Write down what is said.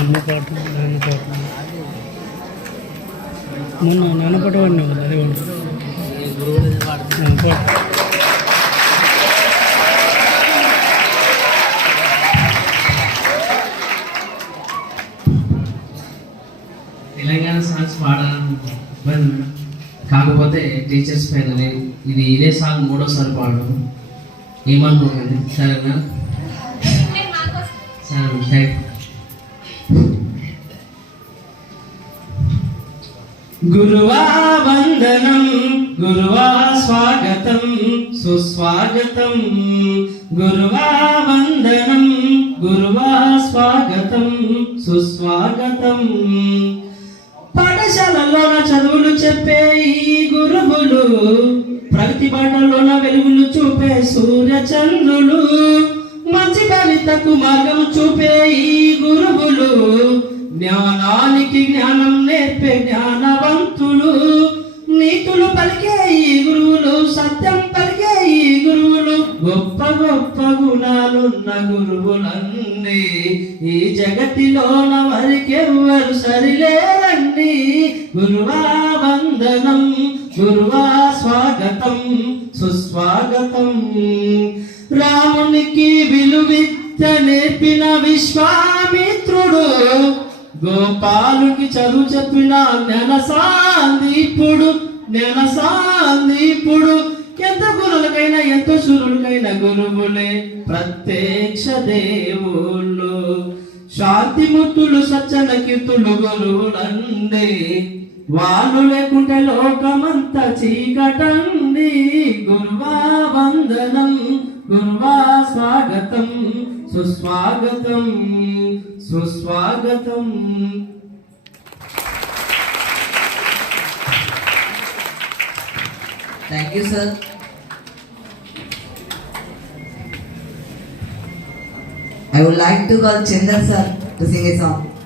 అమ్మ పాట నాన్న పాట మొన్న నాన్న పాట పాడినావు కదా అదే పాట. తెలంగాణ సాంగ్స్ పాడాలని కాకపోతే టీచర్స్ పైన ఇది ఇదే సాంగ్ మూడోసారి పాడడం ఏమనుకోకండి, సరేనా? సరే, గురువా వందనం, గురువా స్వాగతం సుస్వాగతం, గురువా వందనం, గురువా స్వాగతం సుస్వాగతం. పాఠశాలలోన చదువులు చెప్పే ఈ గురువులు, ప్రగతి బాటలోన వెలుగులు చూపే సూర్య చంద్రులు, మంచి భవితకు మార్గం చూపే ఈ గురువులు, జ్ఞానానికి జ్ఞానం నేర్పే జ్ఞానవంతులు, నీతులు పలికే ఈ గురువులు, సత్యం పలికే ఈ గురువులు, గొప్ప గొప్ప గుణాలున్న గురువులన్నీ ఈ జగతిలోన మరికెవ్వరు సరిలేరండి. గురువా వందనం, గురువా స్వాగతం సుస్వాగతం. రామునికి విలువిద్య నేర్పిన విశ్వామిత్రుడు, గోపాలుకి చదువు చెప్పిన జ్ఞానసాందీపుడు, జ్ఞానసాందీపుడు. ఎంత గురువులకైనా ఎంతో శూరులకైనా గురువులే ప్రత్యక్ష దేవుళ్ళు. శాంతిమూర్తులు సజ్జన కీర్తులు గురువులండి, వాళ్ళు లేకుంటే లోకమంతా చీకటండి. గురువా వందనం, గురువా స్వాగతం సుస్వాగతం సుస్వాగతం. Thank you, sir. I would like to call Chandar sir to sing a song.